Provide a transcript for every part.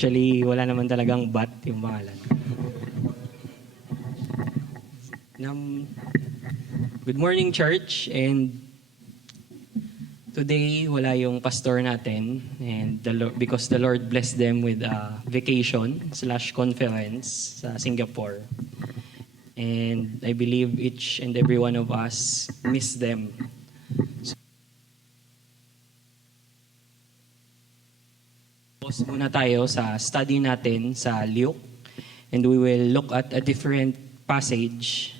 Actually, wala naman talagang but yung pangalan. Good morning, church. And today, wala yung pastor natin. And because the Lord blessed them with a vacation/conference sa Singapore. And I believe each and every one of us miss them. Pause muna tayo sa study natin sa Luke. And we will look at a different passage.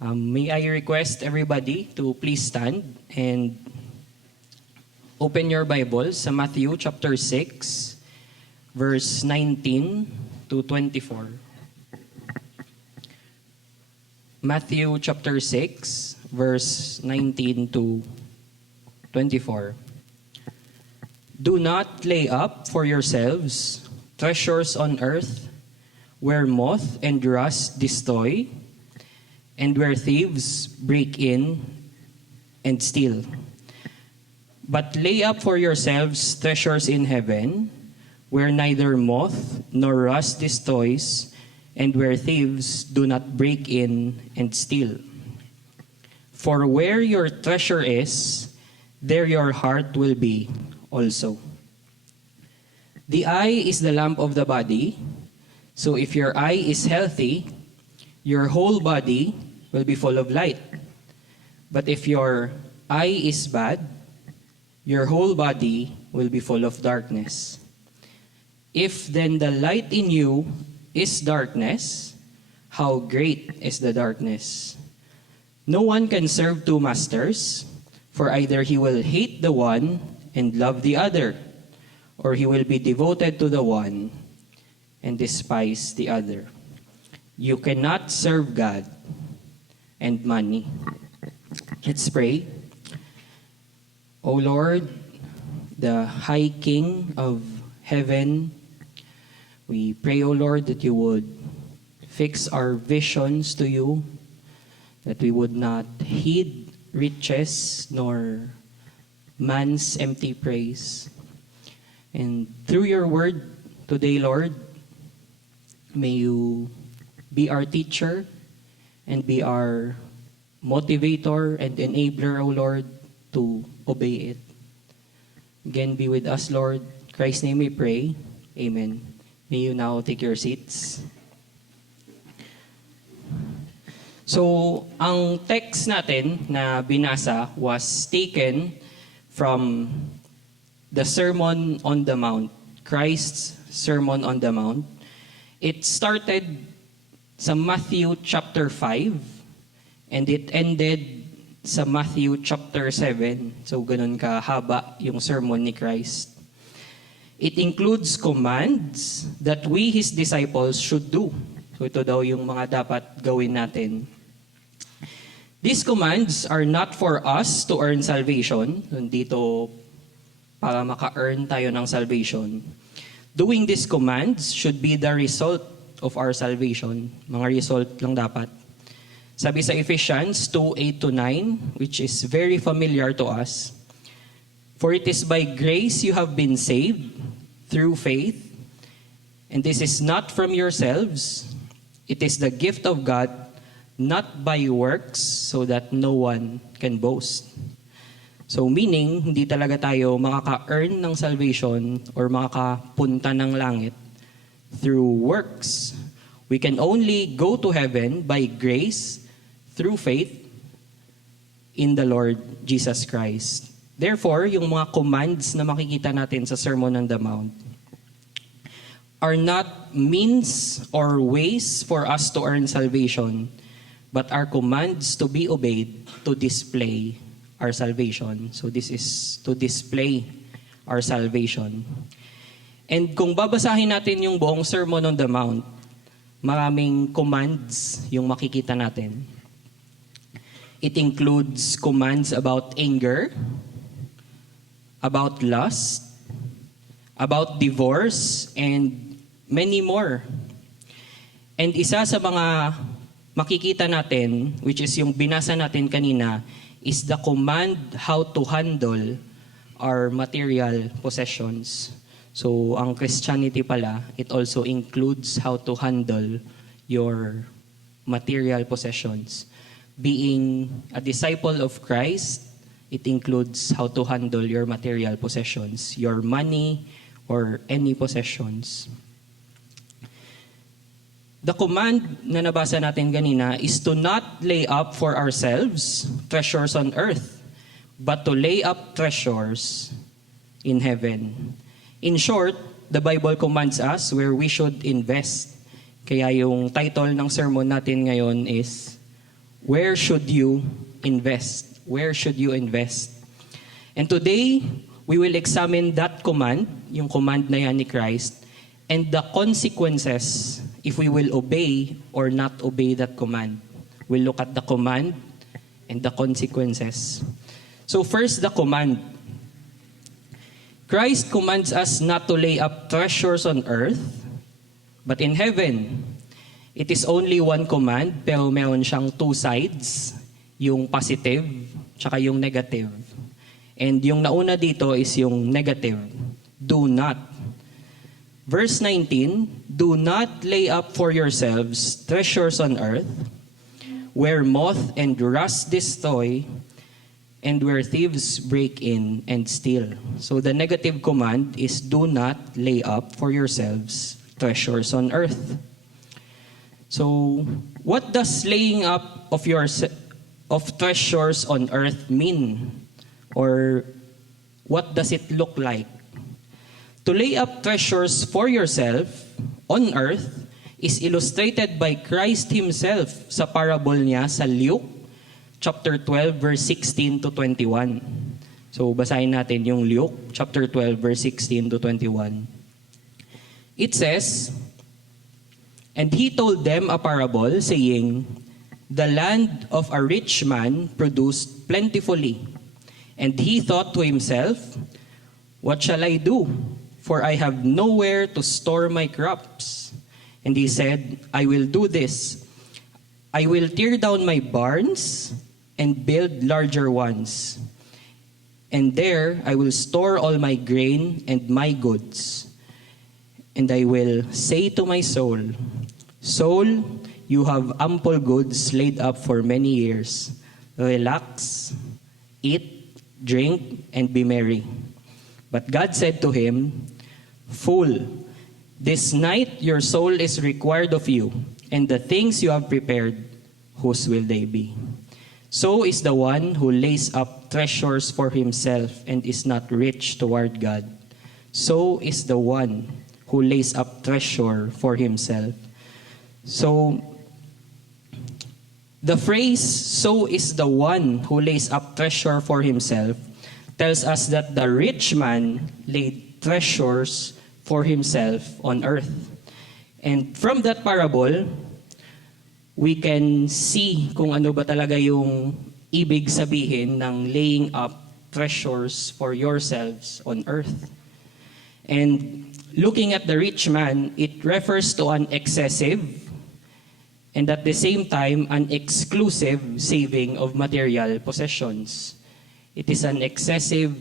May I request everybody to please stand and open your Bibles sa Matthew chapter 6, verse 19 to 24. Matthew chapter 6, verse 19 to 24. Do not lay up for yourselves treasures on earth, where moth and rust destroy, and where thieves break in and steal. But lay up for yourselves treasures in heaven, where neither moth nor rust destroys, and where thieves do not break in and steal. For where your treasure is, there your heart will be also. The eye is the lamp of the body, so if your eye is healthy, your whole body will be full of light. But if your eye is bad, your whole body will be full of darkness. If then the light in you is darkness, how great is the darkness? No one can serve two masters, for either he will hate the one and love the other, or he will be devoted to the one and despise the other. You cannot serve God and money. Let's pray. O Lord, the High King of heaven, we pray, O Lord, that you would fix our visions to you, that we would not heed riches nor man's empty praise. And through your word today, Lord, may you be our teacher and be our motivator and enabler, O Lord, to obey it. Again, be with us, Lord. In Christ's name we pray. Amen. May you now take your seats. So, ang text natin na binasa was taken from the Sermon on the Mount, Christ's Sermon on the Mount. It started sa Matthew chapter 5 and it ended sa Matthew chapter 7. So, ganun kahaba yung sermon ni Christ. It includes commands that we, His disciples, should do. So, ito daw yung mga dapat gawin natin. These commands are not for us to earn salvation. Dito, para maka-earn tayo ng salvation. Doing these commands should be the result of our salvation. Mga result lang dapat. Sabi sa Ephesians 2:8-9, which is very familiar to us, for it is by grace you have been saved through faith, and this is not from yourselves, it is the gift of God, not by works, so that no one can boast. So meaning, hindi talaga tayo makaka-earn ng salvation or makakapunta ng langit through works. We can only go to heaven by grace through faith in the Lord Jesus Christ. Therefore, yung mga commands na makikita natin sa Sermon on the Mount are not means or ways for us to earn salvation, but are commands to be obeyed to display our salvation. So this is to display our salvation. And kung babasahin natin yung buong Sermon on the Mount, maraming commands yung makikita natin. It includes commands about anger, about lust, about divorce, and many more. And isa sa mga makikita natin, which is yung binasa natin kanina, is the command how to handle our material possessions. So, ang Christianity pala, it also includes how to handle your material possessions. Being a disciple of Christ, it includes how to handle your material possessions, your money or any possessions. The command na nabasa natin kanina is to not lay up for ourselves treasures on earth, but to lay up treasures in heaven. In short, the Bible commands us where we should invest. Kaya yung title ng sermon natin ngayon is, Where Should You Invest? Where should you invest? And today, we will examine that command, yung command na yan ni Christ, and the consequences if we will obey or not obey that command. We'll look at the command and the consequences. So first, the command. Christ commands us not to lay up treasures on earth, but in heaven. It is only one command, pero meron siyang two sides, yung positive, tsaka yung negative. And yung nauna dito is yung negative, do not. Verse 19, do not lay up for yourselves treasures on earth, where moth and rust destroy, and where thieves break in and steal. So the negative command is do not lay up for yourselves treasures on earth. So what does laying up of treasures on earth mean? Or what does it look like? To lay up treasures for yourself on earth is illustrated by Christ Himself sa parable niya sa Luke chapter 12, verse 16 to 21. So, basahin natin yung Luke, chapter 12, verse 16 to 21. It says, and he told them a parable, saying, the land of a rich man produced plentifully. And he thought to himself, what shall I do? For I have nowhere to store my crops. And he said, I will do this. I will tear down my barns and build larger ones. And there I will store all my grain and my goods. And I will say to my soul, soul, you have ample goods laid up for many years. Relax, eat, drink, and be merry. But God said to him, fool, this night your soul is required of you, and the things you have prepared, whose will they be? So is the one who lays up treasures for himself and is not rich toward God. So is the one who lays up treasure for himself. So, the phrase, so is the one who lays up treasure for himself, tells us that the rich man laid treasures for himself on earth. And from that parable, we can see kung ano ba talaga yung ibig sabihin ng laying up treasures for yourselves on earth. And looking at the rich man, it refers to an excessive and at the same time an exclusive saving of material possessions. It is an excessive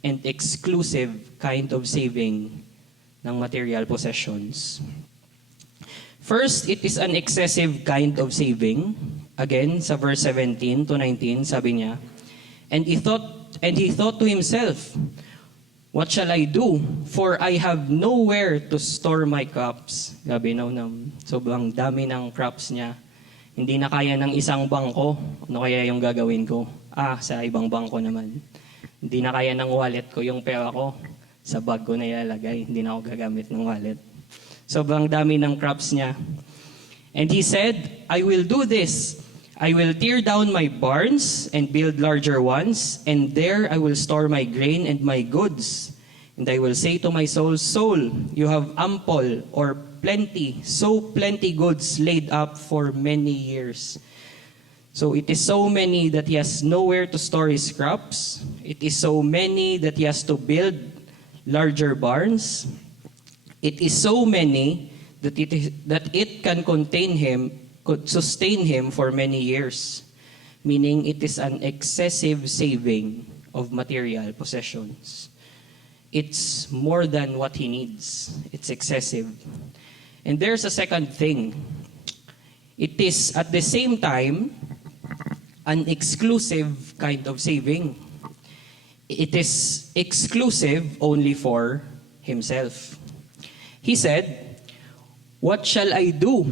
and exclusive kind of saving ng material possessions. First, it is an excessive kind of saving. Again, sa verse 17 to 19, sabi niya, and he thought to himself, what shall I do? For I have nowhere to store my crops. Grabe na, sobrang dami ng crops niya. Hindi na kaya ng isang bangko. Ano kaya yung gagawin ko? Sa ibang bangko naman. Hindi na kaya ng wallet ko yung pera ko. Sa bag ko na ilalagay. Hindi na ako gagamit ng wallet. Sobrang dami ng crops niya. And he said, I will do this. I will tear down my barns and build larger ones, and there I will store my grain and my goods. And I will say to my soul, soul, you have ample or plenty, so plenty goods laid up for many years. So it is so many that he has nowhere to store his crops. It is so many that he has to build larger barns. It is so many that it can contain him, could sustain him for many years. Meaning it is an excessive saving of material possessions. it's more than what he needs. It's excessive. And there's a second thing. It is at the same time an exclusive kind of saving. It is exclusive only for himself. He said, "What shall I do?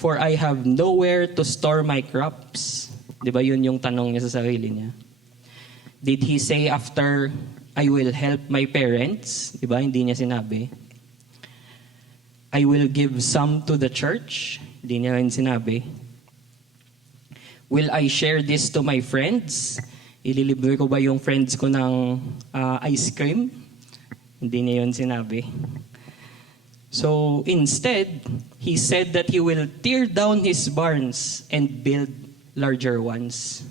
For I have nowhere to store my crops." Di ba yun yung tanong niya sa sarili niya? Did he say after, "I will help my parents"? Di ba? Hindi niya sinabi. "I will give some to the church." Hindi niya rin sinabi. "Will I share this to my friends?" Ililibre ko ba yung friends ko ng ice cream? Hindi niya yun sinabi. So instead, he said that he will tear down his barns and build larger ones.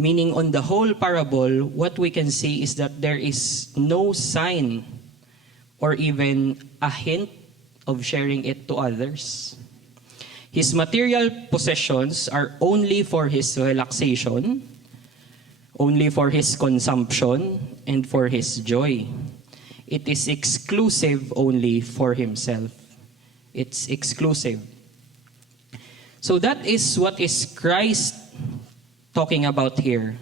Meaning on the whole parable, what we can see is that there is no sign or even a hint of sharing it to others. His material possessions are only for his relaxation, only for his consumption, and for his joy. It is exclusive only for himself. It's exclusive. So that is what is Christ talking about here.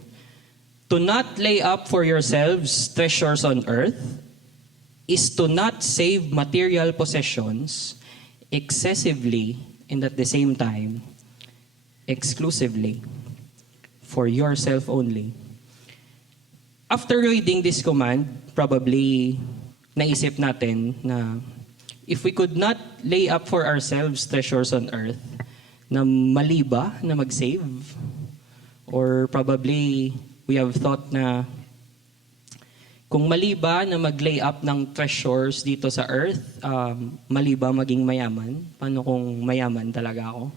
To not lay up for yourselves treasures on earth is to not save material possessions excessively and at the same time exclusively for yourself only. After reading this command, probably naisip natin na if we could not lay up for ourselves treasures on earth, na mali ba na mag-save? Or probably we have thought na kung mali ba na mag-lay up ng treasures dito sa earth, mali ba maging mayaman? Paano kung mayaman talaga ako?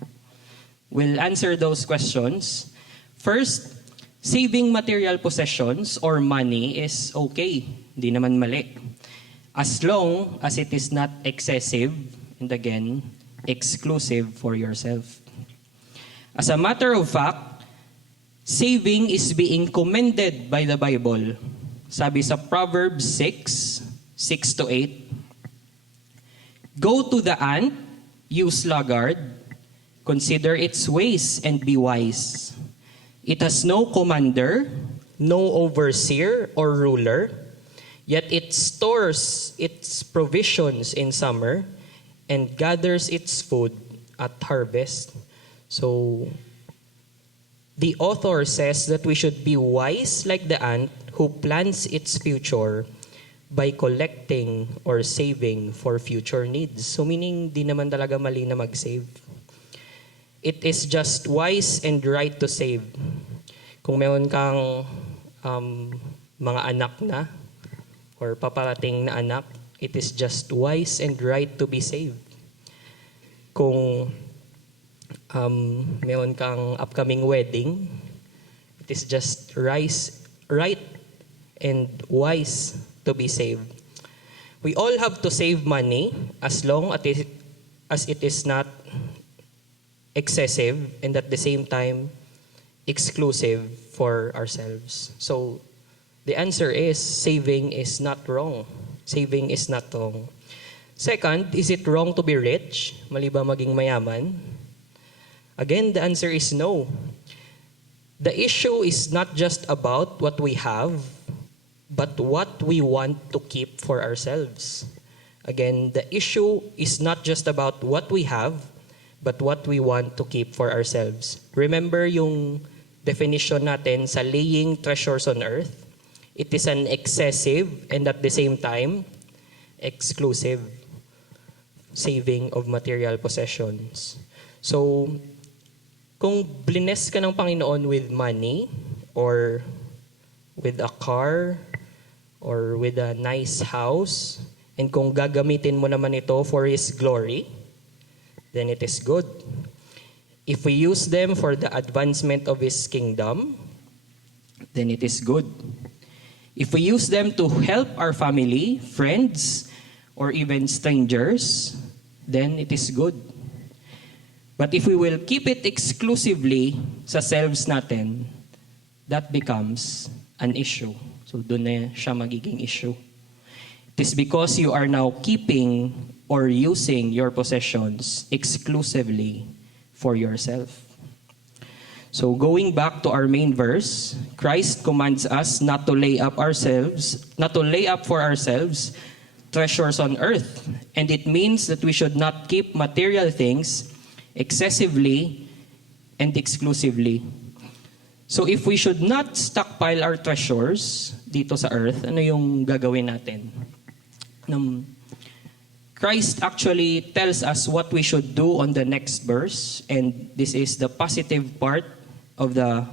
We'll answer those questions. First, saving material possessions or money is okay. Hindi naman mali. As long as it is not excessive and again, exclusive for yourself. As a matter of fact, saving is being commended by the Bible. Sabi sa Proverbs 6:6-8, "Go to the ant, you sluggard, consider its ways and be wise. It has no commander, no overseer or ruler, yet it stores its provisions in summer and gathers its food at harvest." So, the author says that we should be wise like the ant who plans its future by collecting or saving for future needs. So, meaning, di naman talaga mali na mag-save. It is just wise and right to save. Kung meron kang mga anak na or paparating na anak, it is just wise and right to be saved. Kung meron kang upcoming wedding, it is just right and wise to be saved. We all have to save money as long as it is not excessive and at the same time exclusive for ourselves. So the answer is saving is not wrong. Saving is not wrong. Second, is it wrong to be rich? Mali ba maging mayaman? Again, the answer is no. The issue is not just about what we have, but what we want to keep for ourselves. Again, the issue is not just about what we have, but what we want to keep for ourselves. Remember yung definition natin sa laying treasures on earth? It is an excessive and at the same time, exclusive saving of material possessions. So, kung bless ka ng Panginoon with money or with a car or with a nice house, and kung gagamitin mo naman ito for His glory, then it is good. If we use them for the advancement of His kingdom, then it is good. If we use them to help our family, friends, or even strangers, then it is good. But if we will keep it exclusively sa selves natin, that becomes an issue. So doon na siya magiging issue. It is because you are now keeping or using your possessions exclusively for yourself. So going back to our main verse, Christ commands us not to lay up for ourselves treasures on earth. And it means that we should not keep material things excessively and exclusively. So if we should not stockpile our treasures dito sa earth, ano yung gagawin natin? Christ actually tells us what we should do on the next verse, and this is the positive part of the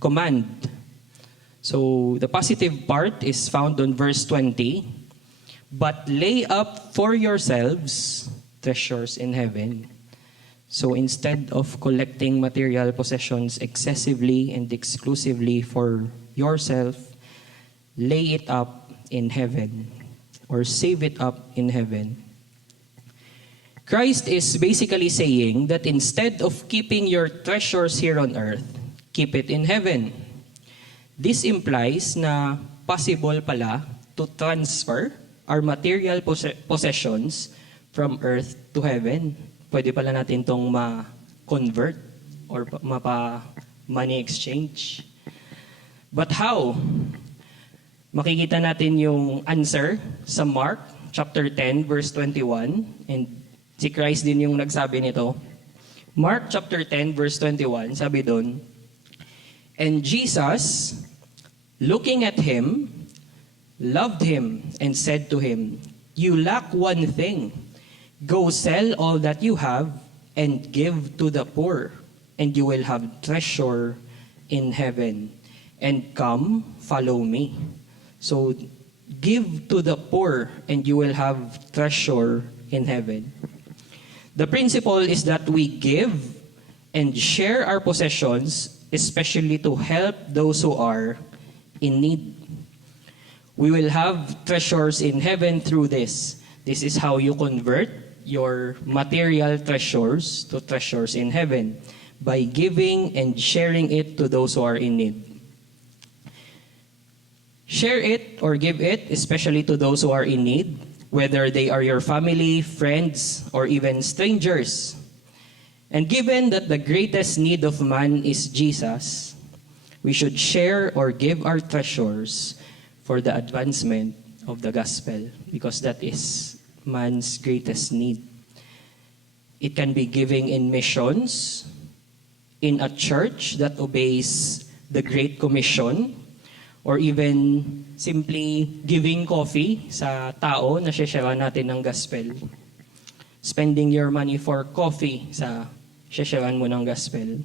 command. So the positive part is found on verse 20. But lay up for yourselves treasures in heaven. So instead of collecting material possessions excessively and exclusively for yourself, lay it up in heaven or save it up in heaven. Christ is basically saying that instead of keeping your treasures here on earth, keep it in heaven. This implies na possible pala to transfer our material possessions from earth to heaven. Pwede pala natin itong ma-convert or mapa-money exchange. But how? Makikita natin yung answer sa Mark chapter 10 verse 21, and si Christ din yung nagsabi nito. Mark chapter 10 verse 21, sabi doon, and Jesus, looking at him, loved him and said to him, you lack one thing. Go sell all that you have and give to the poor, and you will have treasure in heaven. And come, follow me. So, give to the poor, and you will have treasure in heaven. The principle is that we give and share our possessions, especially to help those who are in need. We will have treasures in heaven through this. This is how you convert your material treasures to treasures in heaven, by giving and sharing it to those who are in need. Share it or give it, especially to those who are in need, whether they are your family, friends, or even strangers. And given that the greatest need of man is Jesus, we should share or give our treasures for the advancement of the gospel, because that is man's greatest need. It can be giving in missions, in a church that obeys the Great Commission, or even simply giving coffee sa tao na share natin ng gospel. Spending your money for coffee sa share mo ng gospel.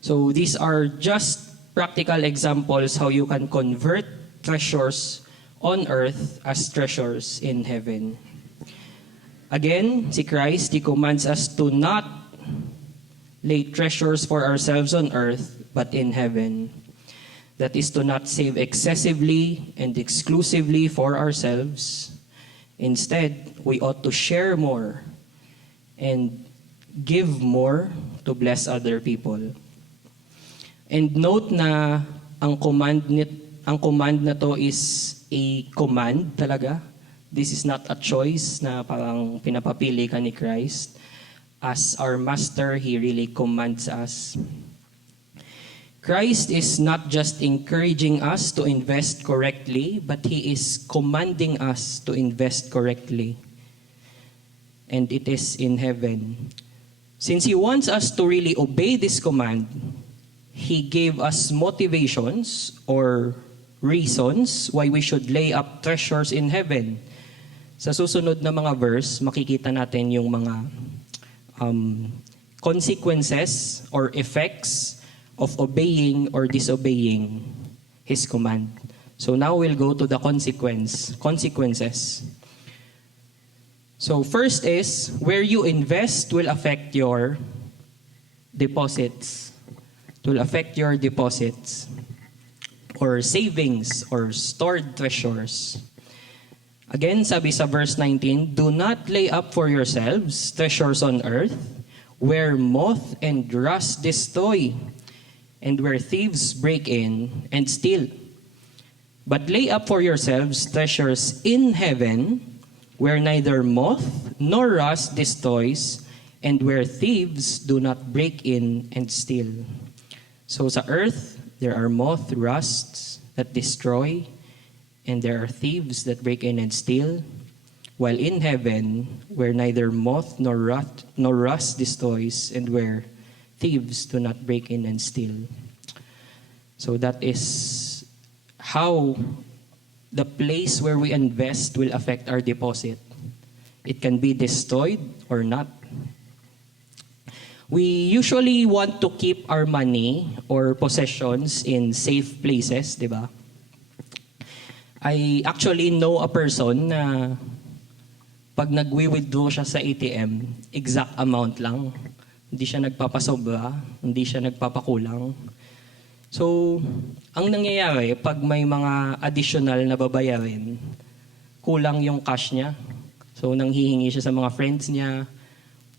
So these are just practical examples how you can convert treasures on earth as treasures in heaven. Again, si Christ, He commands us to not lay treasures for ourselves on earth, but in heaven. That is to not save excessively and exclusively for ourselves. Instead, we ought to share more and give more to bless other people. And note na ang command na to is a command talaga. This is not a choice na parang pinapapili ka ni Christ. As our master, He really commands us. Christ is not just encouraging us to invest correctly, but He is commanding us to invest correctly. And it is in heaven. Since He wants us to really obey this command, He gave us motivations or reasons why we should lay up treasures in heaven. Sa susunod na mga verse, makikita natin yung mga consequences or effects of obeying or disobeying His command. So now we'll go to the consequences. So first is, where you invest will affect your deposits. It will affect your deposits or savings or stored treasures. Again, sabi sa verse 19, do not lay up for yourselves treasures on earth, where moth and rust destroy, and where thieves break in and steal. But lay up for yourselves treasures in heaven, where neither moth nor rust destroys, and where thieves do not break in and steal. So sa earth, there are moth, rusts that destroy, and there are thieves that break in and steal. While in heaven, where neither moth nor rust destroys, and where thieves do not break in and steal. So that is how the place where we invest will affect our deposit. It can be destroyed or not. We usually want to keep our money or possessions in safe places, di ba? I actually know a person na pag nagwi-withdraw siya sa ATM, exact amount lang. Hindi siya nagpapasobra, hindi siya nagpapakulang. So, ang nangyayari, pag may mga additional na babayarin, kulang yung cash niya. So, nanghihingi siya sa mga friends niya,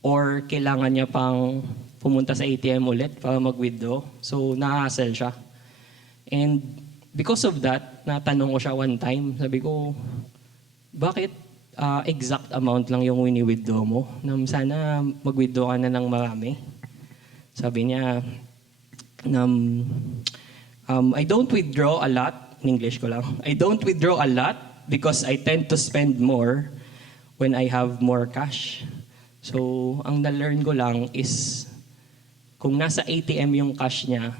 or kailangan niya pang pumunta sa ATM ulit para mag-withdraw. So, na-hassle siya. And because of that, natanong ko siya one time. Sabi ko, bakit exact amount lang yung wini-withdraw mo? Sana mag-withdraw ka na ng marami. Sabi niya, I don't withdraw a lot. In English ko lang. I don't withdraw a lot because I tend to spend more when I have more cash. So, ang na-learn ko lang is kung nasa ATM yung cash niya,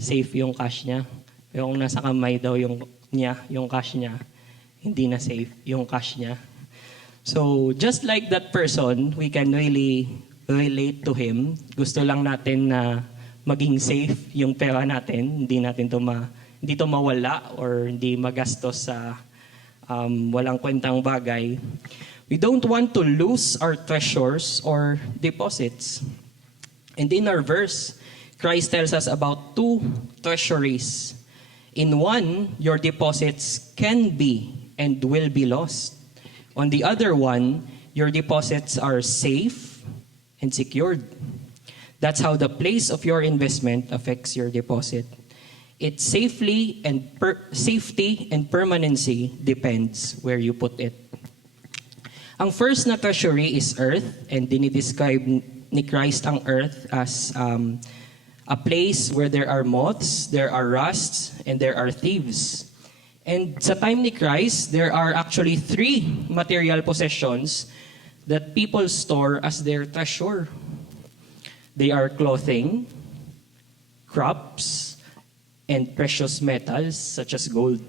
safe yung cash niya. Pero kung nasa kamay daw yung cash niya, hindi na safe yung cash niya. So, just like that person, we can really relate to him. Gusto lang natin na maging safe yung pera natin, hindi to mawala or hindi magastos sa walang kwentang bagay. We don't want to lose our treasures or deposits. And in our verse, Christ tells us about two treasuries. In one, your deposits can be and will be lost. On the other one, your deposits are safe and secured. That's how the place of your investment affects your deposit. Its safety and permanency depends where you put it. Ang first na treasury is earth, and dinidescribe ni Christ ang earth as a place where there are moths, there are rusts, and there are thieves. And sa time ni Christ, there are actually three material possessions that people store as their treasure. They are clothing, crops, and precious metals such as gold.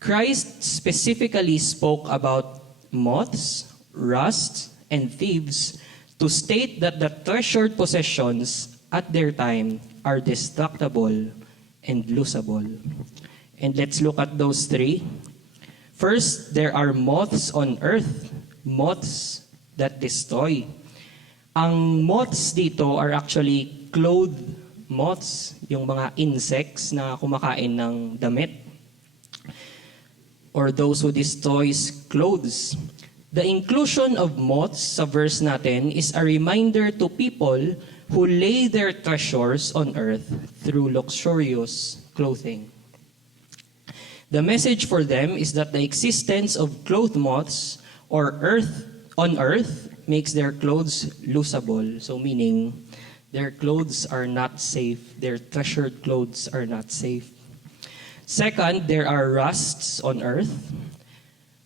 Christ specifically spoke about moths, rust, and thieves to state that the treasured possessions at their time are destructible and losable. And let's look at those three. First, there are moths on earth, moths that destroy. Ang moths dito are actually clothed moths, yung mga insects na kumakain ng damit, or those who destroys clothes. The inclusion of moths sa verse natin is a reminder to people who lay their treasures on earth through luxurious clothing. The message for them is that the existence of cloth moths or on earth makes their clothes losable. So meaning, their clothes are not safe. Their treasured clothes are not safe. Second, there are rusts on earth.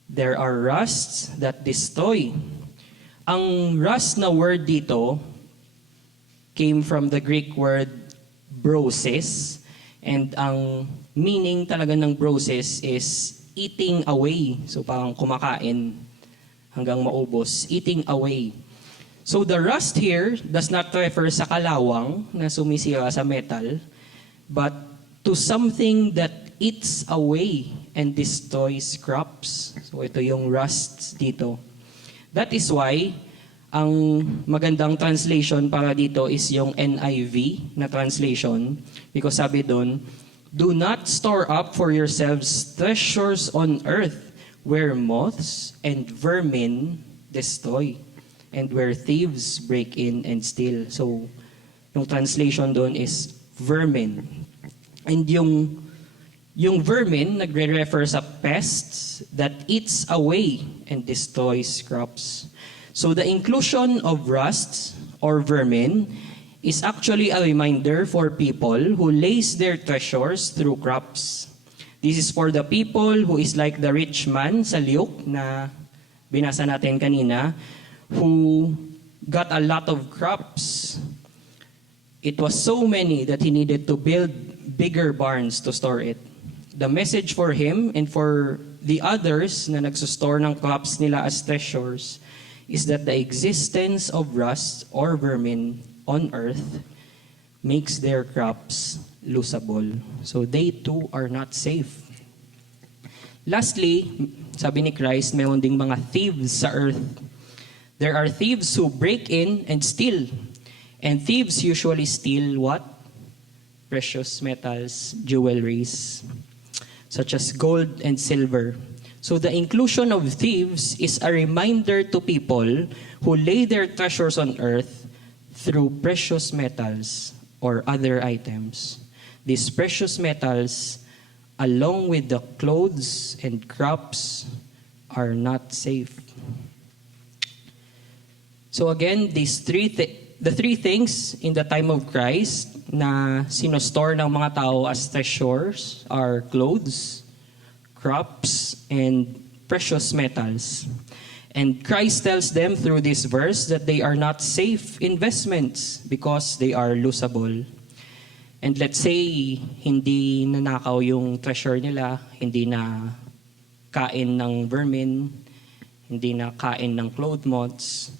There are rusts that destroy. Ang rust na word dito came from the Greek word broses. And ang meaning talaga ng broses is eating away. So parang kumakain hanggang maubos. Eating away. So the rust here does not refer sa kalawang na sumisira sa metal, but to something that eats away and destroys crops. So ito yung rusts dito. That is why ang magandang translation para dito is yung NIV na translation, because sabi doon, do not store up for yourselves treasures on earth where moths and vermin destroy and where thieves break in and steal. So yung translation doon is vermin. And yung Yung vermin, nagre-refer sa pests that eats away and destroys crops. So the inclusion of rust or vermin is actually a reminder for people who lays their treasures through crops. This is for the people who is like the rich man sa Luke na binasa natin kanina, who got a lot of crops. It was so many that he needed to build bigger barns to store it. The message for him and for the others na nagsustore ng crops nila as treasures is that the existence of rust or vermin on earth makes their crops losable. So they too are not safe. Lastly, sabi ni Christ, mayroon ding mga thieves sa earth. There are thieves who break in and steal. And thieves usually steal what? Precious metals, jewelries, such as gold and silver. So the inclusion of thieves is a reminder to people who lay their treasures on earth through precious metals or other items. These precious metals, along with the clothes and crops, are not safe. So again, the three things in the time of Christ na sinostore ng mga tao as treasures are clothes, crops, and precious metals. And Christ tells them through this verse that they are not safe investments because they are losable. And let's say, hindi nanakaw yung treasure nila, hindi na kain ng vermin, hindi na kain ng cloth moths,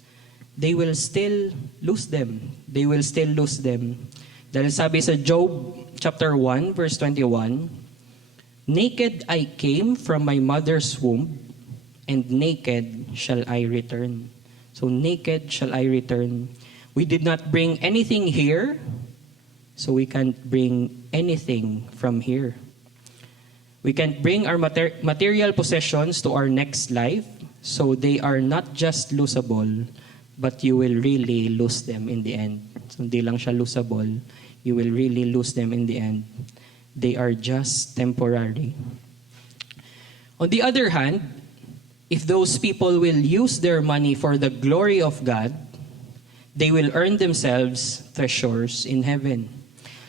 they will still lose them. They will still lose them. Dahil sabi sa Job chapter 1, verse 21, naked I came from my mother's womb, and naked shall I return. So naked shall I return. We did not bring anything here, so we can't bring anything from here. We can't bring our material possessions to our next life, so they are not just losable, but you will really lose them in the end. So hindi lang siya losable, you will really lose them in the end. They are just temporary. On the other hand, if those people will use their money for the glory of God, they will earn themselves treasures in heaven.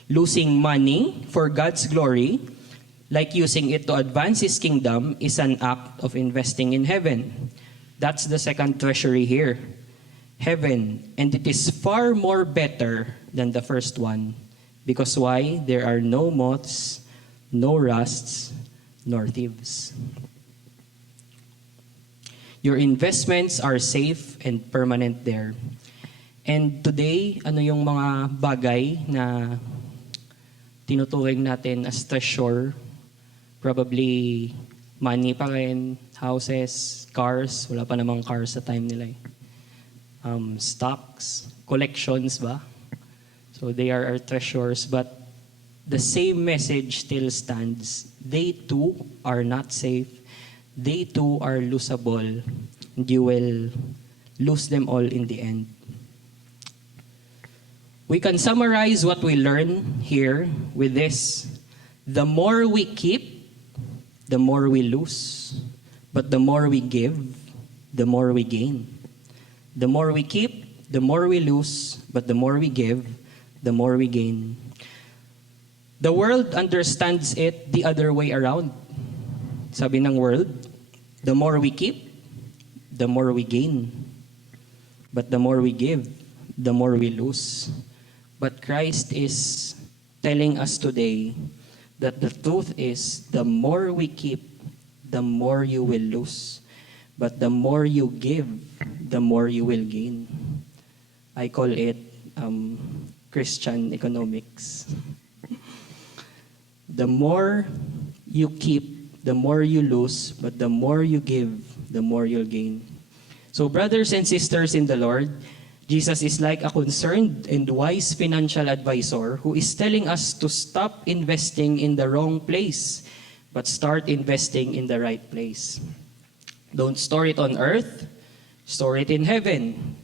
Losing money for God's glory, like using it to advance His kingdom, is an act of investing in heaven. That's the second treasury here. Heaven. And it is far more better than the first one. Because why? There are no moths, no rusts, nor thieves. Your investments are safe and permanent there. And today, ano yung mga bagay na tinuturing natin as treasure? Probably money pa rin, houses, cars. Wala pa namang cars sa time nila eh. Stocks, collections ba? So they are our treasures, but the same message still stands. They too are not safe. They too are losable. And you will lose them all in the end. We can summarize what we learn here with this. The more we keep, the more we lose. But the more we give, the more we gain. The more we keep, the more we lose. But the more we give, the more we gain. The world understands it the other way around. Sabi ng world, the more we keep, the more we gain. But the more we give, the more we lose. But Christ is telling us today that the truth is, the more we keep, the more you will lose. But the more you give, the more you will gain. I call it Christian economics. The more you keep, the more you lose, but the more you give, the more you'll gain. So brothers and sisters in the Lord, Jesus is like a concerned and wise financial advisor who is telling us to stop investing in the wrong place, but start investing in the right place. Don't store it on earth, store it in heaven.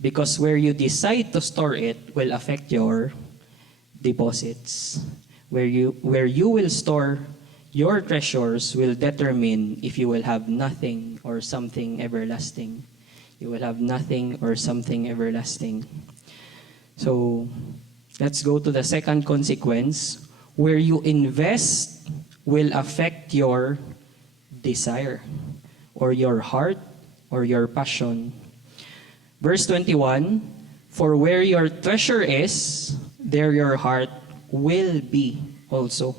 Because where you decide to store it will affect your deposits. Where you will store Your treasures will determine if you will have nothing or something everlasting. You will have nothing or something everlasting. So, let's go to the second consequence. Where you invest will affect your desire or your heart or your passion. Verse 21, for where your treasure is, there your heart will be also.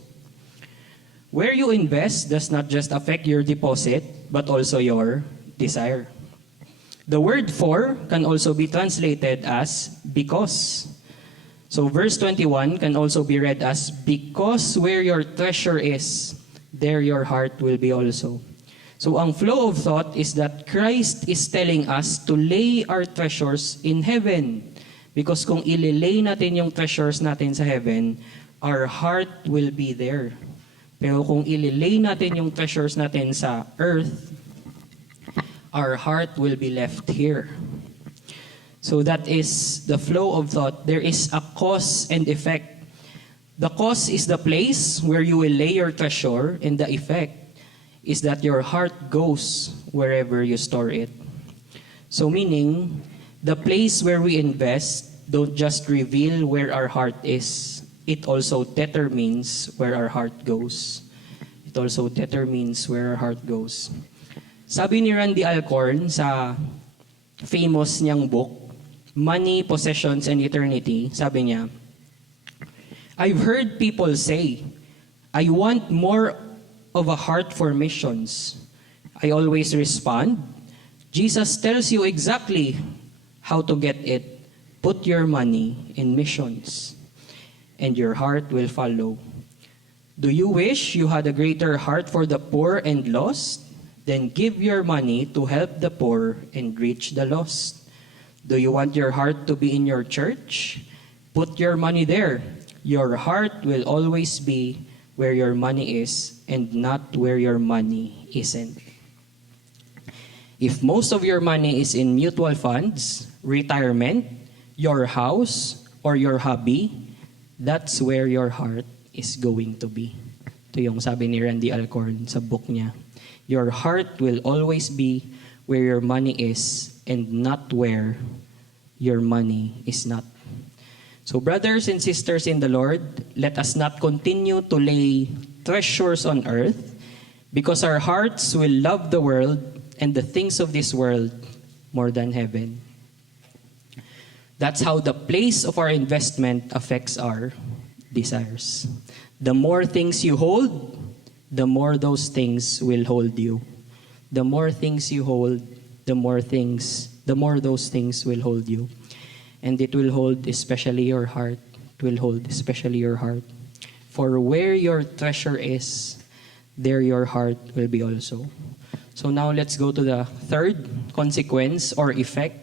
Where you invest does not just affect your deposit, but also your desire. The word for can also be translated as because. So verse 21 can also be read as, because where your treasure is, there your heart will be also. So ang flow of thought is that Christ is telling us to lay our treasures in heaven. Because kung ililay natin yung treasures natin sa heaven, our heart will be there. Pero kung ililay natin yung treasures natin sa earth, our heart will be left here. So that is the flow of thought. There is a cause and effect. The cause is the place where you will lay your treasure, and the effect is that your heart goes wherever you store it. So meaning, the place where we invest don't just reveal where our heart is. It also determines where our heart goes. It also determines where our heart goes. Sabi ni Randy Alcorn sa famous niyang book, Money, Possessions, and Eternity, sabi niya, I've heard people say, I want more of a heart for missions. I always respond, Jesus tells you exactly how to get it. Put your money in missions, and your heart will follow. Do you wish you had a greater heart for the poor and lost? Then give your money to help the poor and reach the lost. Do you want your heart to be in your church? Put your money there. Your heart will always be where your money is and not where your money isn't. If most of your money is in mutual funds, retirement, your house, or your hobby, that's where your heart is going to be. Ito yung sabi ni Randy Alcorn sa book niya. Your heart will always be where your money is and not where your money is not. So brothers and sisters in the Lord, let us not continue to lay treasures on earth because our hearts will love the world and the things of this world more than heaven. That's how the place of our investment affects our desires. The more things you hold, the more those things will hold you. The more things you hold, the more those things will hold you. And it will hold especially your heart. It will hold especially your heart. For where your treasure is, there your heart will be also. So now let's go to the third consequence or effect.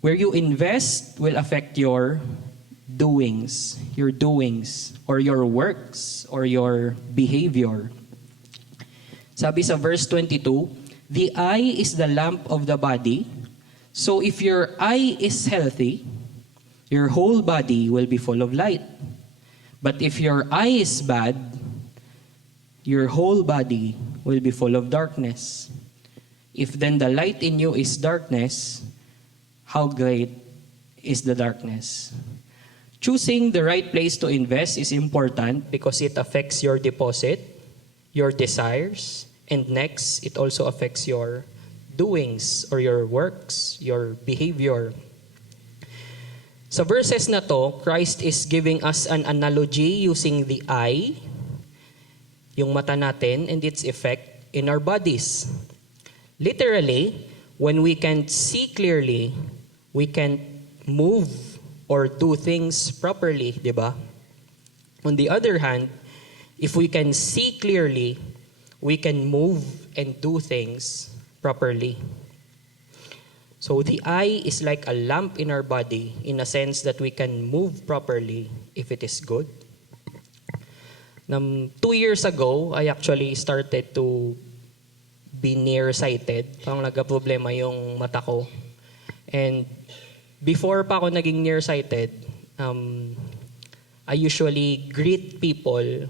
Where you invest will affect your doings, or your works, or your behavior. Sabi sa verse 22, the eye is the lamp of the body. So if your eye is healthy, your whole body will be full of light. But if your eye is bad, your whole body will be full of darkness. If then the light in you is darkness, how great is the darkness? Choosing the right place to invest is important because it affects your deposit, your desires, and next, it also affects your doings or your works, your behavior. Sa verses na to, Christ is giving us an analogy using the eye, yung mata natin, and its effect in our bodies. Literally, when we can't see clearly, we can't move or do things properly, di ba? On the other hand, if we can see clearly, we can move and do things properly. So the eye is like a lamp in our body in a sense that we can move properly if it is good. 2 years ago, I actually started to be nearsighted. Parang nagka-problema yung mata ko. And before pa ako naging nearsighted, I usually greet people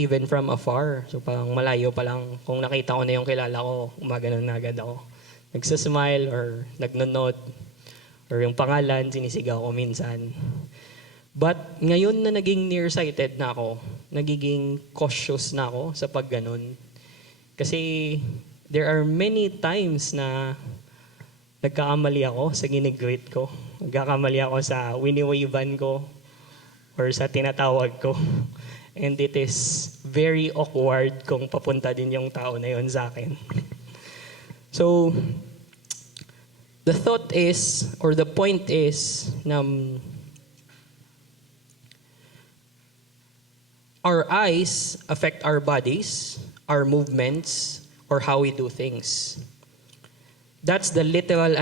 even from afar. So parang malayo pa lang, kung nakita ko na yung kilala ko, umaganon na agad ako. Nagsasmile or nagnonod or yung pangalan, sinisigaw ko minsan. But ngayon na naging nearsighted na ako, nagiging cautious na ako sa pagganon. Kasi there are many times na nagkakamali ako sa ginigreet ko. Nagkakamali ako sa winiwavean ko or sa tinatawag ko. And it is very awkward kung papunta din yung tao na yon sa akin. So, the thought is, or the point is, na our eyes affect our bodies, our movements, or how we do things. That's the literal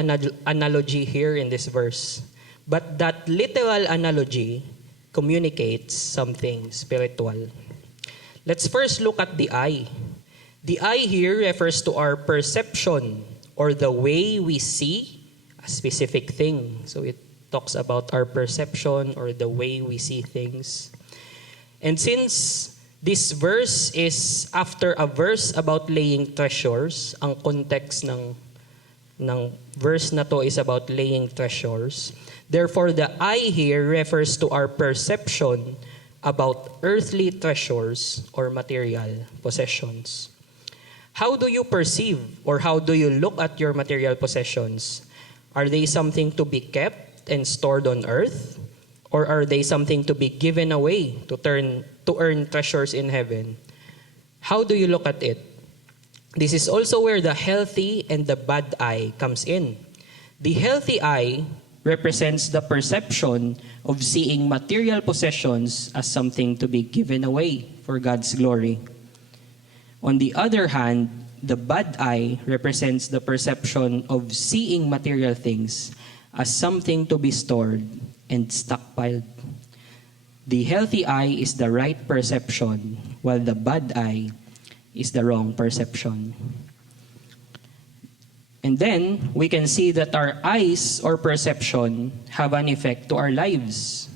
analogy here in this verse. But that literal analogy communicates something spiritual. Let's first look at the eye. The eye here refers to our perception or the way we see a specific thing. So it talks about our perception or the way we see things. And since this verse is after a verse about laying treasures, ang context ng verse na to is about laying treasures. Therefore, the eye here refers to our perception about earthly treasures or material possessions. How do you perceive or how do you look at your material possessions? Are they something to be kept and stored on earth? Or are they something to be given away to earn treasures in heaven? How do you look at it? This is also where the healthy and the bad eye comes in. The healthy eye represents the perception of seeing material possessions as something to be given away for God's glory. On the other hand, the bad eye represents the perception of seeing material things as something to be stored and stockpiled. The healthy eye is the right perception, while the bad eye is the wrong perception. And then, we can see that our eyes or perception have an effect to our lives.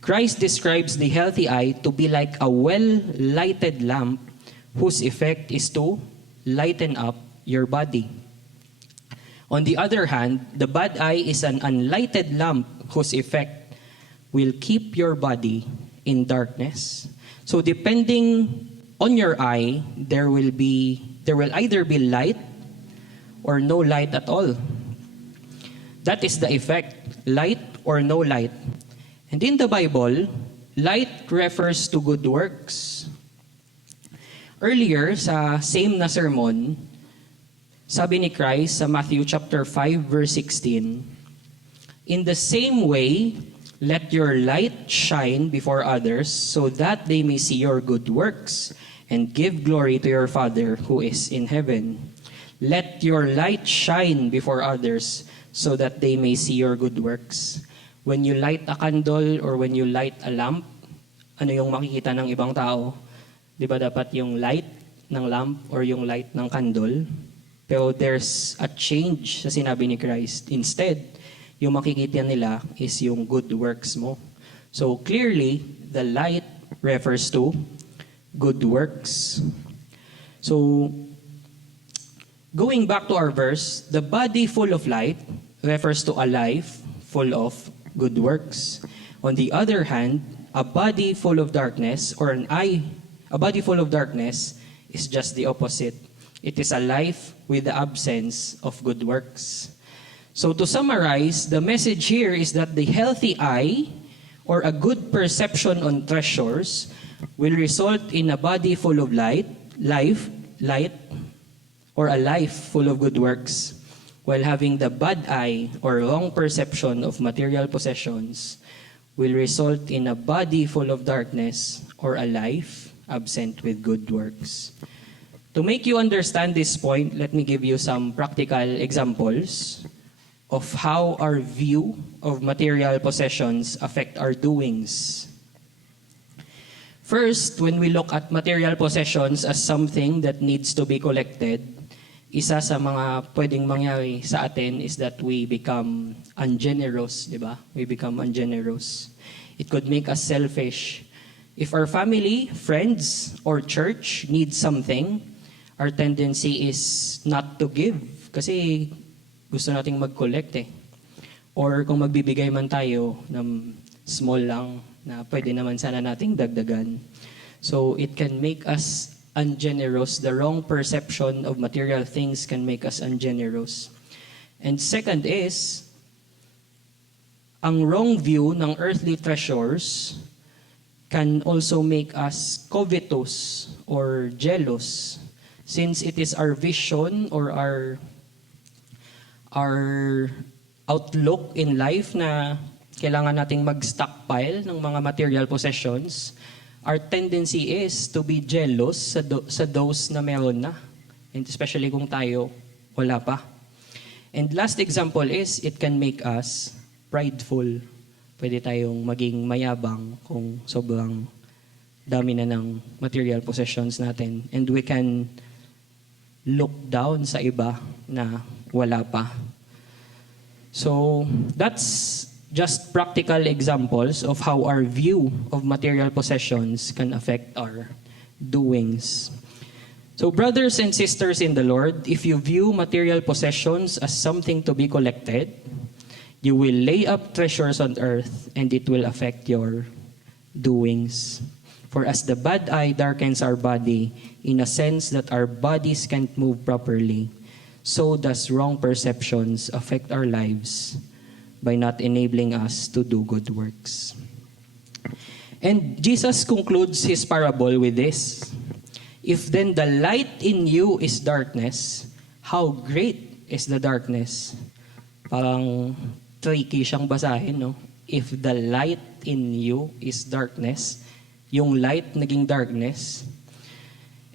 Christ describes the healthy eye to be like a well-lighted lamp whose effect is to lighten up your body. On the other hand, the bad eye is an unlighted lamp whose effect will keep your body in darkness. So depending on your eye, there will either be light or no light at all. That is the effect, light or no light. And in the Bible, light refers to good works. Earlier, sa same na sermon, sabi ni Christ sa Matthew chapter 5 verse 16, in the same way, let your light shine before others so that they may see your good works and give glory to your Father who is in heaven. Let your light shine before others so that they may see your good works. When you light a candle or when you light a lamp, ano yung makikita ng ibang tao? Di ba dapat yung light ng lamp or yung light ng candle? Pero there's a change sa sinabi ni Christ. Instead, yung makikita nila is yung good works mo. So clearly, the light refers to good works. So, going back to our verse, the body full of light refers to a life full of good works. On the other hand, a body full of darkness or a body full of darkness is just the opposite. It is a life with the absence of good works. So to summarize, the message here is that the healthy eye or a good perception on treasures will result in a body full of light, or a life full of good works, while having the bad eye or wrong perception of material possessions will result in a body full of darkness or a life absent with good works. To make you understand this point, let me give you some practical examples of how our view of material possessions affect our doings. First, when we look at material possessions as something that needs to be collected, isa sa mga pwedeng mangyari sa atin is that we become ungenerous, di ba? We become ungenerous. It could make us selfish. If our family, friends, or church needs something, our tendency is not to give kasi gusto nating mag-collect eh. Or kung magbibigay man tayo ng small lang na pwede naman sana nating dagdagan. So it can make us ungenerous. The wrong perception of material things can make us ungenerous. And second is, ang wrong view ng earthly treasures can also make us covetous or jealous, since it is our vision or our outlook in life na kailangan nating mag-stockpile ng mga material possessions. Our tendency is to be jealous sa those na meron na, and especially kung tayo wala pa. And last example is, it can make us prideful. Pwede tayong maging mayabang kung sobrang dami na ng material possessions natin. And we can look down sa iba na wala pa. So, that's just practical examples of how our view of material possessions can affect our doings. So, brothers and sisters in the Lord, if you view material possessions as something to be collected, you will lay up treasures on earth and it will affect your doings. For as the bad eye darkens our body in a sense that our bodies can't move properly, so does wrong perceptions affect our lives by not enabling us to do good works. And Jesus concludes his parable with this. If then the light in you is darkness, how great is the darkness? Parang tricky siyang basahin, no? If the light in you is darkness, yung light naging darkness.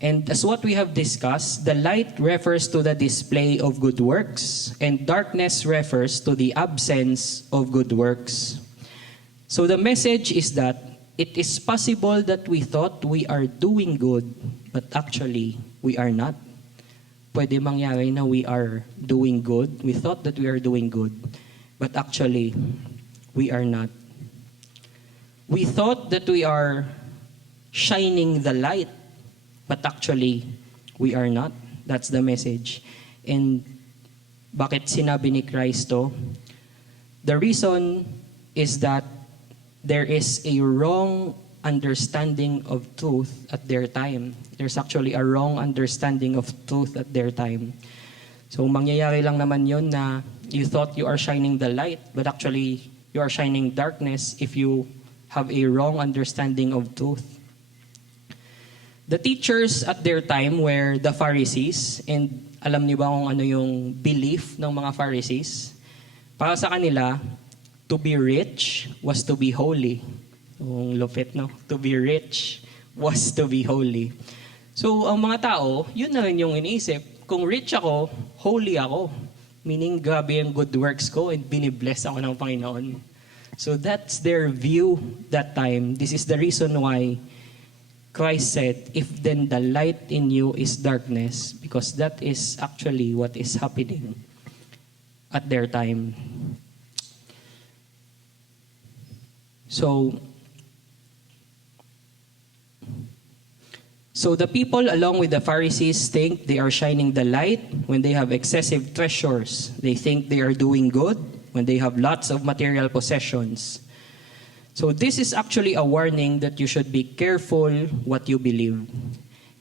And as what we have discussed, the light refers to the display of good works, and darkness refers to the absence of good works. So the message is that it is possible that we thought we are doing good, but actually, we are not. Pwede mangyari na we are doing good. We thought that we are doing good, but actually, we are not. We thought that we are shining the light, but actually, we are not. That's the message. And bakit sinabi ni Kristo? The reason is that there is a wrong understanding of truth at their time. There's actually a wrong understanding of truth at their time. So mangyayari lang naman yun na you thought you are shining the light, but actually, you are shining darkness if you have a wrong understanding of truth. The teachers at their time were the Pharisees, and alam niyo ba kung ano yung belief ng mga Pharisees? Para sa kanila, to be rich was to be holy. Yung lupit, no? To be rich was to be holy. So, ang mga tao, yun na rin yung iniisip. Kung rich ako, holy ako. Meaning, grabe yung good works ko and binibless ako ng Panginoon. So, that's their view that time. This is the reason why Christ said, if then the light in you is darkness, because that is actually what is happening at their time. So the people along with the Pharisees think they are shining the light when they have excessive treasures. They think they are doing good when they have lots of material possessions. So this is actually a warning that you should be careful what you believe.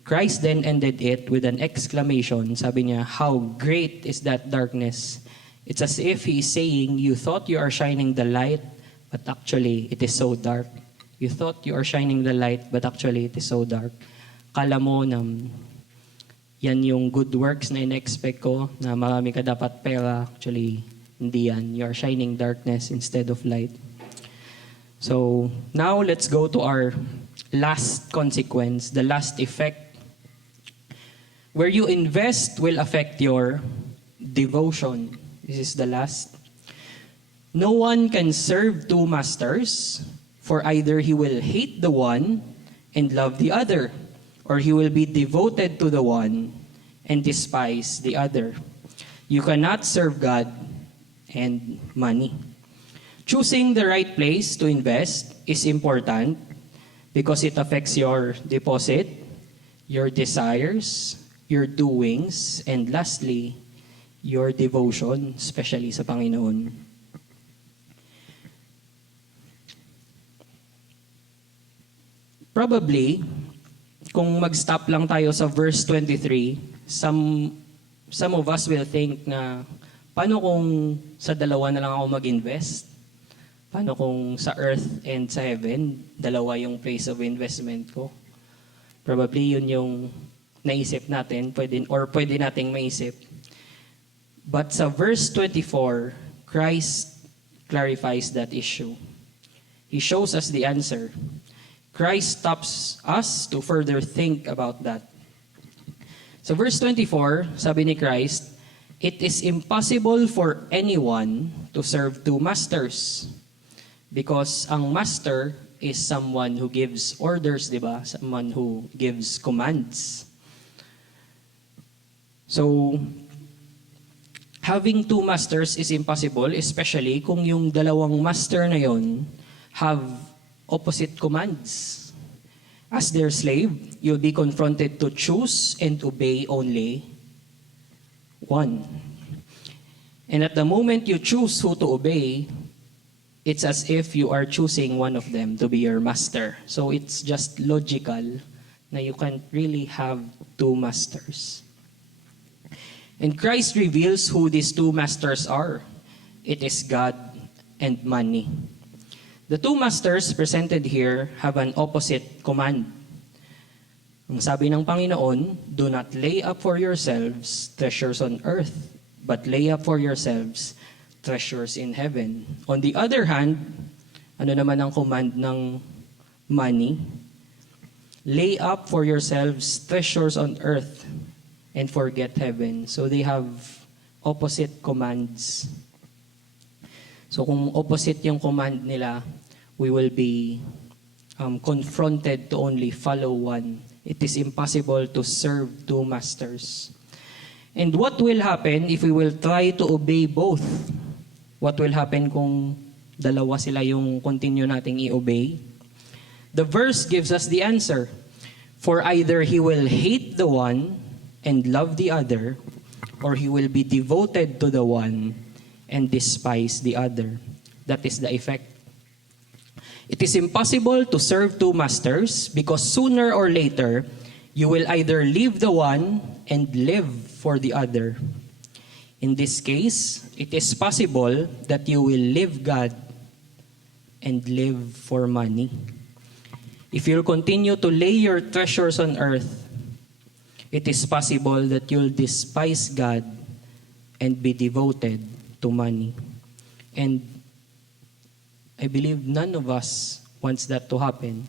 Christ then ended it with an exclamation. Sabi niya, how great is that darkness? It's as if He is saying, you thought you are shining the light, but actually it is so dark. You thought you are shining the light, but actually it is so dark. Kala mo na yan yung good works na in-expect ko, na marami ka dapat pera. Actually, hindi yan. You are shining darkness instead of light. So, now let's go to our last consequence, the last effect. Where you invest will affect your devotion. This is the last. No one can serve two masters, for either he will hate the one and love the other, or he will be devoted to the one and despise the other. You cannot serve God and money. Choosing the right place to invest is important, because it affects your deposit, your desires, your doings, and lastly, your devotion, especially sa Panginoon. Probably, kung mag-stop lang tayo sa verse 23, some of us will think na, paano kung sa dalawa na lang ako mag-invest? Paano kung sa earth and sa heaven, dalawa yung place of investment ko? Probably yun yung naisip natin, pwede nating maisip. But sa verse 24, Christ clarifies that issue. He shows us the answer. Christ stops us to further think about that. So verse 24, sabi ni Christ, it is impossible for anyone to serve two masters. Because ang master is someone who gives orders, di ba? Someone who gives commands. So, having two masters is impossible, especially kung yung dalawang master na yon have opposite commands. As their slave, you'll be confronted to choose and obey only one. And at the moment you choose who to obey, it's as if you are choosing one of them to be your master. So it's just logical na you can't really have two masters. And Christ reveals who these two masters are. It is God and money. The two masters presented here have an opposite command. Ang sabi ng Panginoon, do not lay up for yourselves treasures on earth, but lay up for yourselves treasures in heaven. On the other hand, ano naman ang command ng money? Lay up for yourselves treasures on earth and forget heaven. So they have opposite commands. So kung opposite yung command nila, we will be confronted to only follow one. It is impossible to serve two masters. And what will happen if we will try to obey both? What will happen kung dalawa sila yung continue nating i-obey? The verse gives us the answer. For either he will hate the one and love the other, or he will be devoted to the one and despise the other. That is the effect. It is impossible to serve two masters because sooner or later, you will either leave the one and live for the other. In this case, it is possible that you will leave God and live for money. If you'll continue to lay your treasures on earth, it is possible that you'll despise God and be devoted to money. And I believe none of us wants that to happen.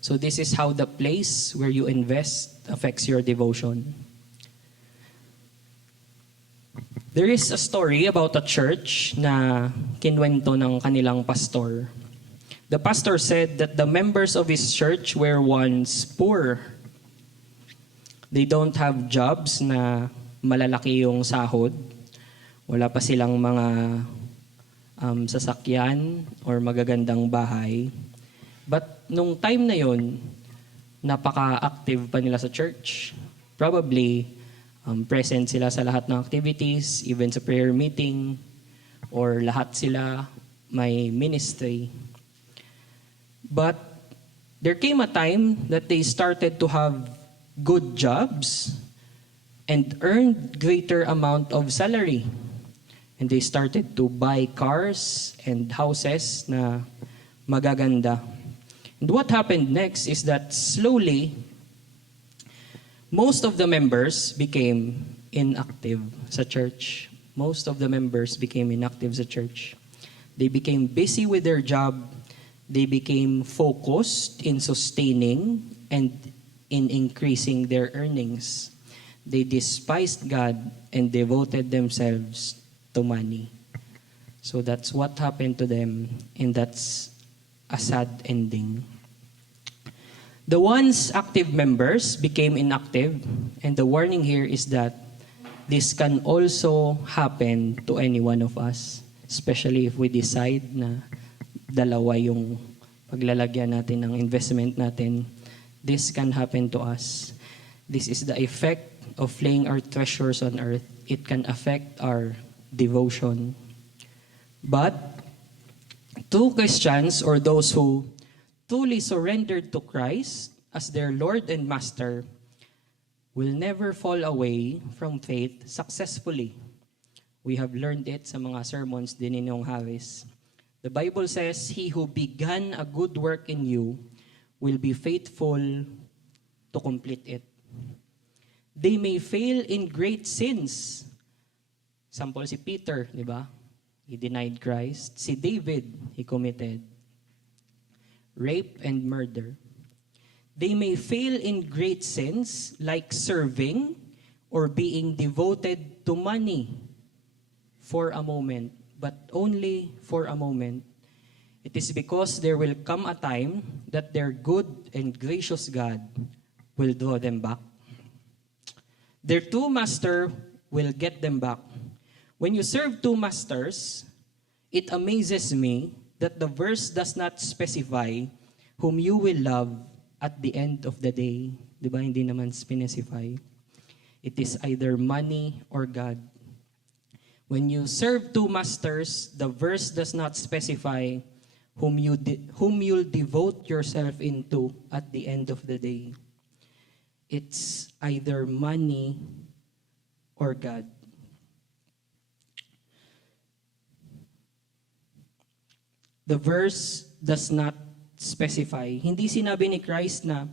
So this is how the place where you invest affects your devotion. There is a story about a church na kinwento ng kanilang pastor. The pastor said that the members of his church were once poor. They don't have jobs na malalaki yung sahod. Wala pa silang mga sasakyan or magagandang bahay. But nung time na yon, napaka-active pa nila sa church. Probably, present sila sa lahat ng activities, even sa prayer meeting, or lahat sila may ministry. But there came a time that they started to have good jobs and earned greater amount of salary. And they started to buy cars and houses na magaganda. And what happened next is that slowly, most of the members became inactive sa church. Most of the members became inactive sa church. They became busy with their job. They became focused in sustaining and in increasing their earnings. They despised God and devoted themselves to money. So that's what happened to them, and that's a sad ending. The once active members became inactive, and the warning here is that this can also happen to any one of us, especially if we decide na dalawa yung paglalagyan natin ng investment natin, this can happen to us. This is the effect of laying our treasures on earth. It can affect our devotion. But true Christians, or those who truly surrendered to Christ as their Lord and Master, will never fall away from faith successfully. We have learned it sa mga sermons din ni Ninong Harris. The Bible says, "He who began a good work in you will be faithful to complete it." They may fail in great sins. Example, si Peter, di ba? He denied Christ. Si David, he committed rape and murder. They may fail in great sins like serving or being devoted to money for a moment, but only for a moment. It is because there will come a time that their good and gracious God will draw them back. Their true master will get them back. When you serve two masters, it amazes me that the verse does not specify whom you will love at the end of the day. Di ba? Hindi naman specify. It is either money or God. When you serve two masters, the verse does not specify whom you'll devote yourself into at the end of the day. It's either money or God. The verse does not specify. Hindi sinabi ni Christ na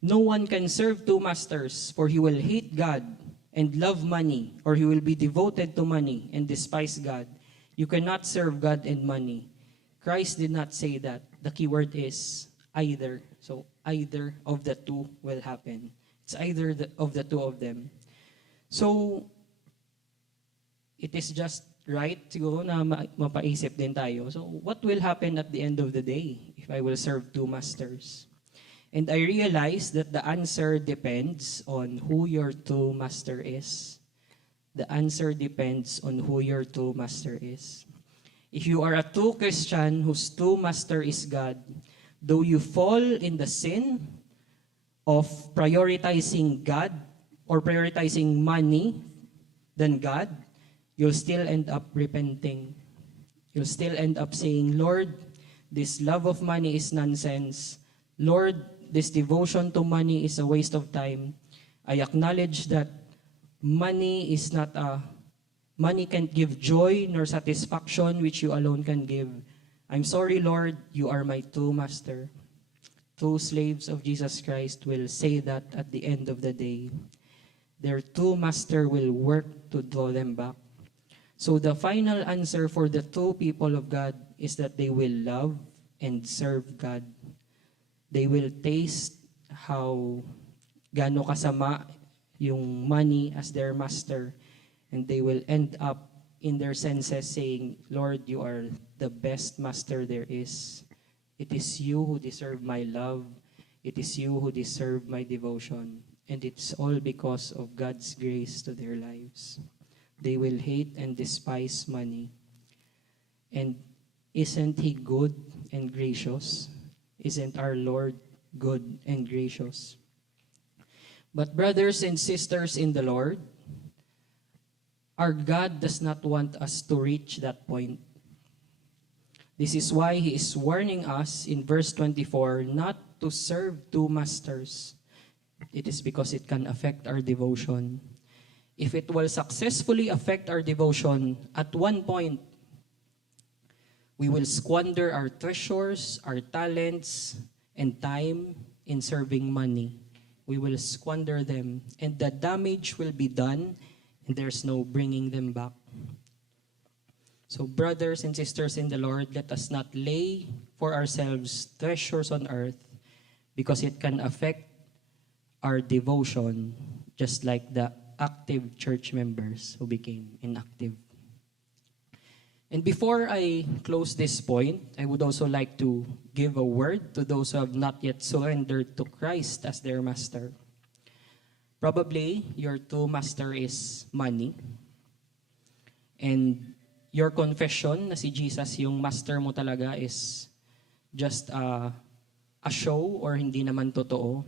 no one can serve two masters, for he will hate God and love money, or he will be devoted to money and despise God. You cannot serve God and money. Christ did not say that. The key word is either. So either of the two will happen. It's either of the two of them. So, it is just right siguro na mapaisip din tayo. So, what will happen at the end of the day if I will serve two masters? And I realize that the answer depends on who your true master is. The answer depends on who your true master is. If you are a true Christian whose true master is God, though you fall in the sin of prioritizing God or prioritizing money than God, you'll still end up repenting. You'll still end up saying, Lord, this love of money is nonsense. Lord, this devotion to money is a waste of time. I acknowledge that money can't give joy nor satisfaction which you alone can give. I'm sorry, Lord, you are my true master. True slaves of Jesus Christ will say that at the end of the day. Their true master will work to draw them back. So the final answer for the true people of God is that they will love and serve God. They will taste how gaano kasama yung money as their master, and they will end up in their senses saying, Lord, you are the best master there is. It is you who deserve my love. It is you who deserve my devotion. And it's all because of God's grace to their lives. They will hate and despise money. And isn't He good and gracious? Isn't our Lord good and gracious? But brothers and sisters in the Lord, our God does not want us to reach that point. This is why He is warning us in verse 24 not to serve two masters. It is because it can affect our devotion. If it will successfully affect our devotion, at one point, we will squander our treasures, our talents, and time in serving money. We will squander them, and the damage will be done, and there's no bringing them back. So, brothers and sisters in the Lord, let us not lay for ourselves treasures on earth because it can affect our devotion, just like the active church members who became inactive. And before I close this point, I would also like to give a word to those who have not yet surrendered to Christ as their master. Probably your true master is money. And your confession na si Jesus yung master mo talaga is just a show or hindi naman totoo.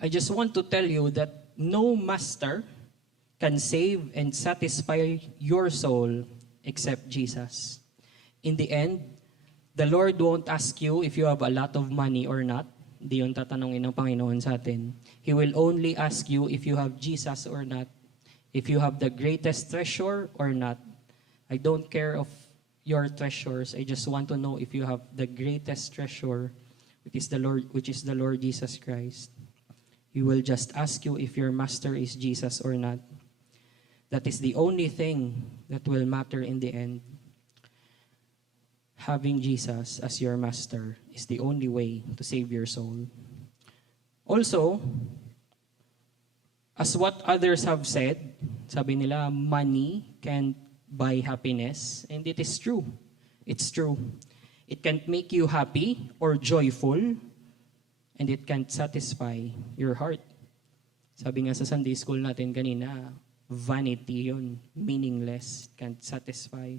I just want to tell you that no master can save and satisfy your soul except Jesus. In the end, the Lord won't ask you if you have a lot of money or not. Hindi yun tatanungin ng Panginoon sa atin. He will only ask you if you have Jesus or not. If you have the greatest treasure or not. I don't care of your treasures. I just want to know if you have the greatest treasure, which is the Lord Jesus Christ. He will just ask you if your master is Jesus or not. That is the only thing that will matter in the end. Having Jesus as your master is the only way to save your soul. Also, as what others have said, sabi nila, money can't buy happiness. And it is true. It's true. It can't make you happy or joyful. And it can't satisfy your heart. Sabi nga sa Sunday school natin kanina, vanity yun, meaningless, can't satisfy.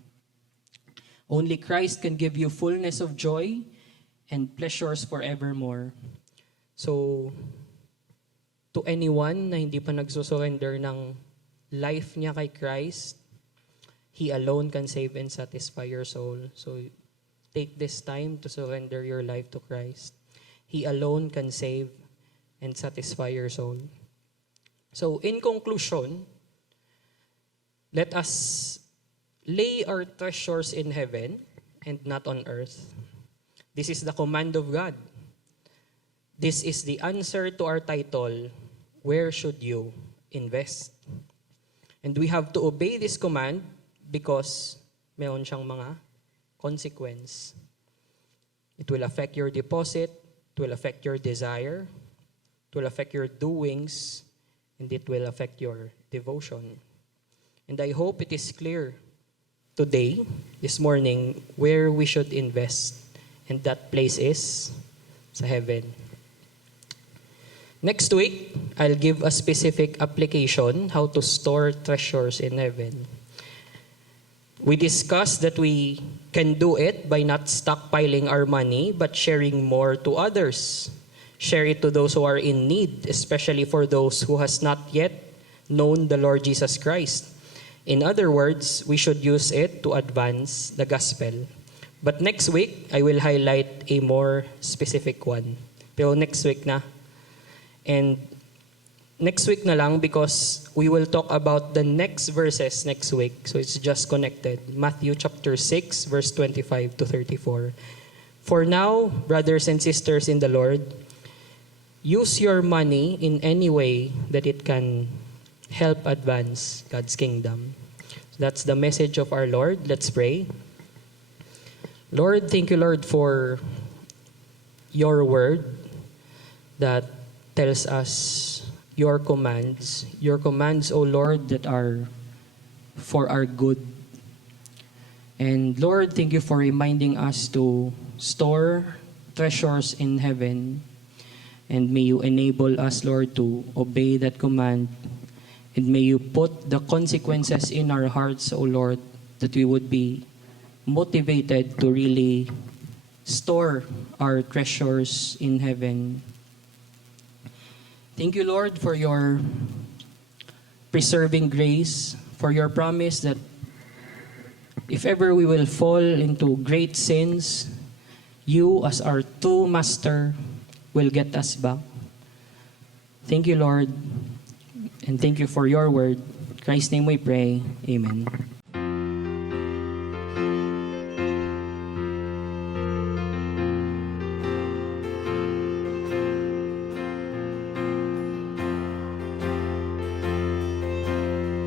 Only Christ can give you fullness of joy and pleasures forevermore. So, to anyone na hindi pa nagsusurrender ng life niya kay Christ, He alone can save and satisfy your soul. So, take this time to surrender your life to Christ. He alone can save and satisfy your soul. So, in conclusion, let us lay our treasures in heaven and not on earth. This is the command of God. This is the answer to our title, Where Should You Invest? And we have to obey this command because meron siyang mga consequence. It will affect your deposit, it will affect your desire, it will affect your doings, and it will affect your devotion. And I hope it is clear today, this morning, where we should invest. And that place is sa heaven. Next week, I'll give a specific application how to store treasures in heaven. We discussed that we can do it by not stockpiling our money, but sharing more to others. Share it to those who are in need, especially for those who has not yet known the Lord Jesus Christ. In other words, we should use it to advance the gospel. But next week, I will highlight a more specific one. Pero next week na. And next week na lang because we will talk about the next verses next week. So it's just connected. Matthew chapter 6, verse 25 to 34. For now, brothers and sisters in the Lord, use your money in any way that it can help advance God's kingdom. That's the message of our Lord. Let's pray. Lord, thank you, Lord, for your word that tells us your commands, O Lord, that are for our good. And Lord, thank you for reminding us to store treasures in heaven. And may you enable us, Lord, to obey that command. And may you put the consequences in our hearts, O Lord, that we would be motivated to really store our treasures in heaven. Thank you, Lord, for your preserving grace, for your promise that if ever we will fall into great sins, you as our true master will get us back. Thank you, Lord. And thank you for your word. In Christ's name we pray. Amen.